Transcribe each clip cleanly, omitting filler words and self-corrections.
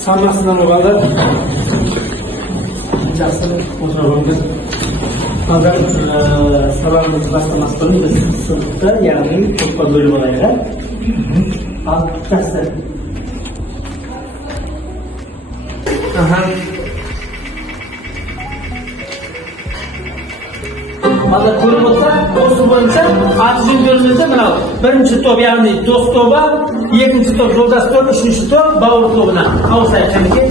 Sanmasından oğlanlar жақсы отырғанбыз. Қазір сабағымызды бастамас бұрын біз сыныпты, яғни топқа бөліп алайық. Ал, жақсы. Қазір көріп отырсақ, досы бойынша аты жөндерімізді мынау бірінші топ, яғни дос тобы, екінші топ жолдас тобы, үшінші топ бауыр тобына ауысайық жәнеке.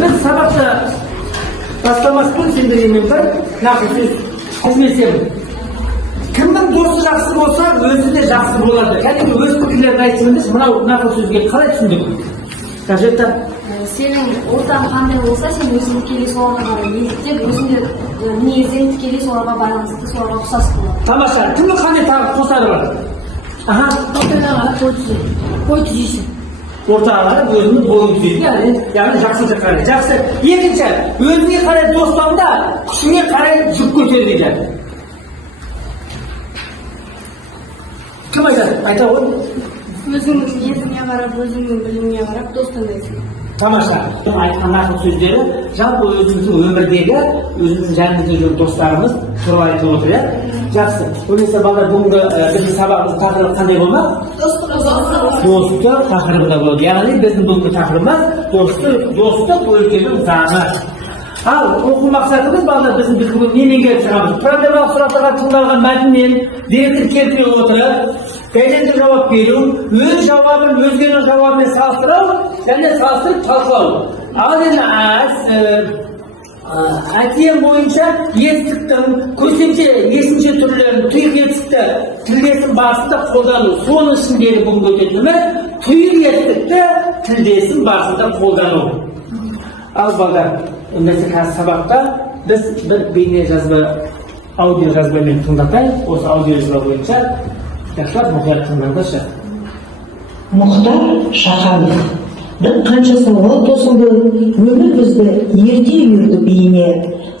Biz sabaqda бастамас бұрын сендермен бір нақты сөз әзмесем. Кімнің досы жақсы болса, өзі де жақсы болады. Кәдімгі өз пікірлерін айтсын десе, мынау нақты сөзге қалай түсіндік? Қажетті. Сенің ортаң қандай болса, сен өзің тікелей соларға қарай еліктеп, өзіңде мінезің тікелей соларға байланысты, соларға ұқсас болады. Тамаша, кімнің қандай тағы қосары бар? Ортаға қарап бой түзейсің. Ортаға қарап өзінің бойын түзейді, яғни жақсылыққа қарай. Жақсы. Екінші, өзіңе қарай достанда күшіңе қарай жүк көтер дейді. Кім айтады? Айта ғой. Өзіңнің мінезіңе қарап, өзіңнің біліміңе қарап дос таңдайсың. Тамаша. Айтқан нақты сөздері жалпы өзіміздің өмірдегі, өзіміздің жанымызда жүрген достарымыз туралы айтылып отыр, иә? Жақсы. Öyleyse балалар бүгінгі біздің сабағымыз тақырыбы қандай болмақ? Достық тақырыбында болады. Яғни біздің бүгінгі тақырыбымыз достық өлкенің заңы. Ал оқу мақсатымыз балалар біздің бүгін немен келіп шығамыз? Проблемалық сұрақтарға туындалған мәтіннен деректер келтіре отырып, дәлелді жауап беру, өз жауабын өзгенің жауабымен салыстыру және салыстырып талқылау. Ал енді әдем бойынша етістіктің көсемше есімше түрлерін тұйық етістікті тілдесім барысында қолдану. Соның ішіндегі бүгінгі өтетініміз тұйық етістікті тілдесім барысында қолдану. Ал балдар, mesela қазір сабақта біз бір бейне жазба, аудио жазбамен тыңдатайық. Осы аудио жазба бойынша жақсылап мұқият тыңдаңдаршы. Мұхтар Шаханов. Бір қанша салауат досыңды, өмір бізді ерте үйірді бейіне.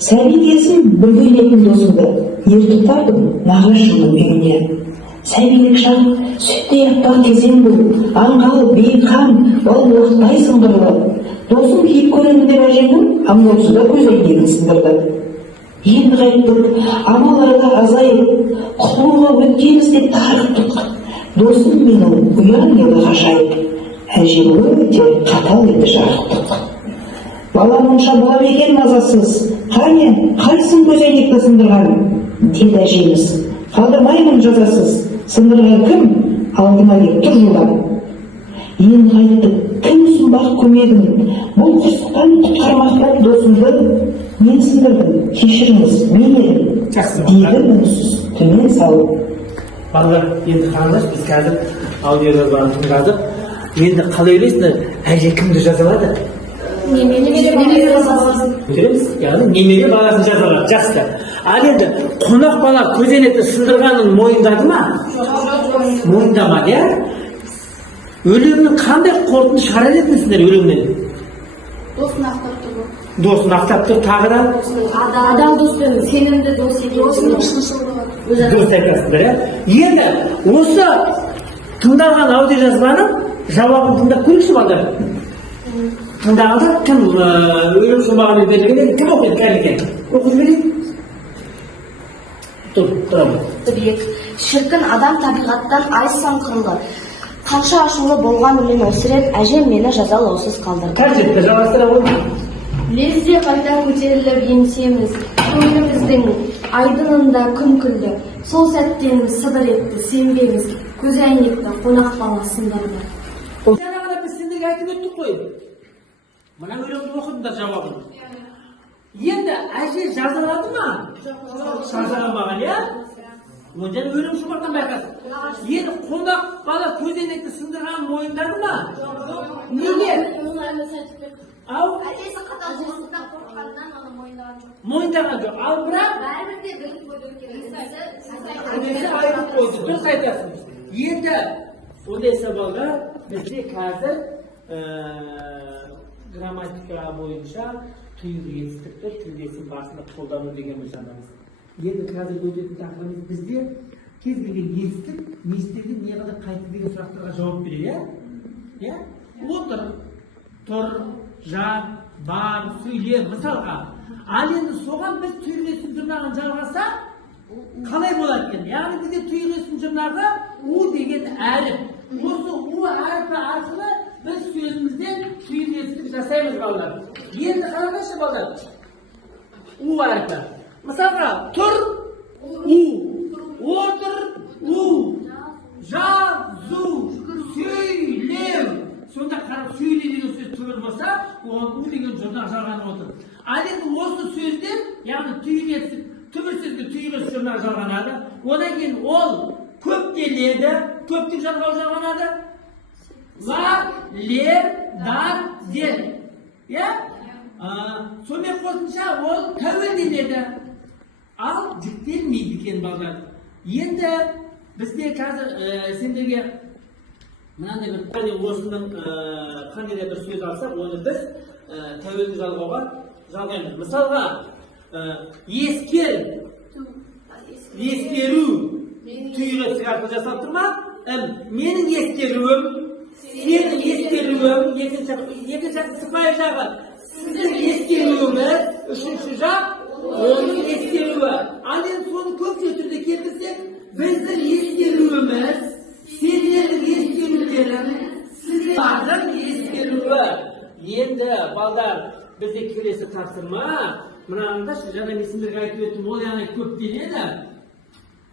Сәби кезін білгенетін досыңды, ертіп бардым нағашымның үйіне. Сәбилік шақ, сүттей аппақ кезең бұл, аңғал, бейқам, балуақтай сыңғырлы. Досым кейіп көремін деп әжемнің, амносуда көз әйнегін сындырды. Енді қайттық, амаларда азайып, құтылуға өткеміз деп тарықтық. Досым менің ұян елі қашайып. Әжем өте қатал еді жарықтық. Бала мұнша бола екен мазасыз. Қане, қайсың көз әйнекті сындырған? Деді әжеміз. Қалдырмаймын жазасыз. Сындырған кім? Алдыма кеп тұр жолдан. Енді қайттық, кім ұсынбақ көмегін? Бұл құрсықтан құтқармақтан досымды мен сындырдым. Кешіріңіз, мен едім. Дейді үнсіз төмен салып. Балалар, енді қараңдаршы, біз қазір аудио жазбаны тыңдадық. Енді қалай ойлайсыңдар, әже кімді жаза алады? Немере баласын. Көтереміз? Яғни немере баласын жаза алады. Жақсы. Ал енді қонақ бала көзенекті сындырғанын мойындады ма? Мойындамады, иә? Өлеңнің қандай қорытынды шығарар едіңіздер өлеңнен? Досын ақтап тұр. Досын ақтап тұр, тағы да? Адал доспен сенімді дос екенін дұрыс айтасыздар, иә? Енді осы тыңдалған аудио жазбаның жауабын тыңдап көрейікші балдар. Тыңдағанда кім өлең шумағымен берілген, кім оқиды кәлікен? Оқып жіберейік. Тұрамын. Шіркін адам табиғаттан ай саңқырлы. Қанша ашулы болған өлең өсіріп, әжем мені жазалаусыз қалдырды. Қажетті жалғастыра ғой. Лезде қайта көтеріліп еңсеміз, көңіліміздің айдынында күн күлді. Сол сәттен сыбыр етті, сенбеңіз, көз әйнекті қонақ бала сындырды. Жаңағыда біз сендерге айтып өттік қой. Мына өлеңді оқыдыңдар жауабын. Енді әже жазалады ма? Жазаламаған, иә? Онда өлең шумақтан байқасын. Енді қонақ бала көзенекті сындырғанын мойындады ма? Неге? Ау? Әжесі қатал болғандықтан қорыққанынан оны мойындаған жоқ. Мойындаған жоқ. Ал бірақ Бәрібір де біліп қойдың әжесі айтып қойды. Дұрыс айтасың. Енді Одесса балдар бізде қазір грамматика бойынша тұйық етістікті тілдесім барысында қолдану деген жазамыз. Енді қазір өтетін тақырыбымыз бізде кез келген етістік не істелген, не қайда сұрақтарға жауап берейік, иә? Отыр, тұр, жат, бар, сөйле, мысалға. Ал енді соған біз түйілесін жұрнағын жалғаса, қалай болады екен? Яғни бізде түйілесін жұрнағы у деген әріп. Осы у әріпі арқылы біз сөзімізден түйілесін жасаймыз балалар. Енді қараңызшы балалар. У әріпі. Мысалға, тұр, у, отыр, у, жазу, сөйлеу. Сонда қарап сөйле деген сөз түгел болса, оған у деген жұрнақ жалғанып отыр. Ал енді осы сөздер, яғни түйілесін, түбір сөзге түйілесін жұрнақ жалғанады. Одан кейін ол көп келеді, көптік жалғау жалғанады. Лар, лер, дар, дер. Сонымен қосымша ол тәуелденеді. Ал жіктелмейді екен балалар. Енді бізде қазір сендерге мынандай бір осының қандай да бір сөз алсақ, оны біз тәуелді жалғауға жалғаймыз. Мысалға, ескер, ескеру түйілісі арқылы жасап тұрма? Менің ескеруім, сенің ескеруім, екінші жақ сыпайы жағы, сіздің ескеруіңіз, үшінші жақ, оның ескеруі. Ал енді соны көпше түрде келтірсек, біздің ескеруіміз, сендердің ескерулерің, сіздердің ескеруі. Енді балдар, бізде келесі тапсырма, мынағында жаңа мен сендерге айтып өттім, ол яғни көптенеді,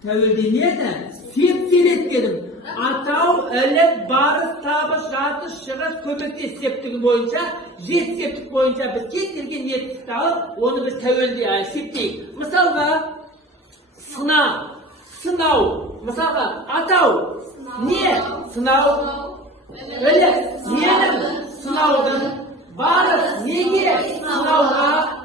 тәуелденеді, септеледі дедім. Атау, іліп, барыс, табыс, жатыс, шығыс, көмектес септігі бойынша, жет септік бойынша біз кез келген етістікті алып, оны біз тәуелді септейік. Мысалға, сынау, сынау, мысалға, атау, не? Сынау, іліп, ненің? Сынаудың, барыс, неге? Сынауға,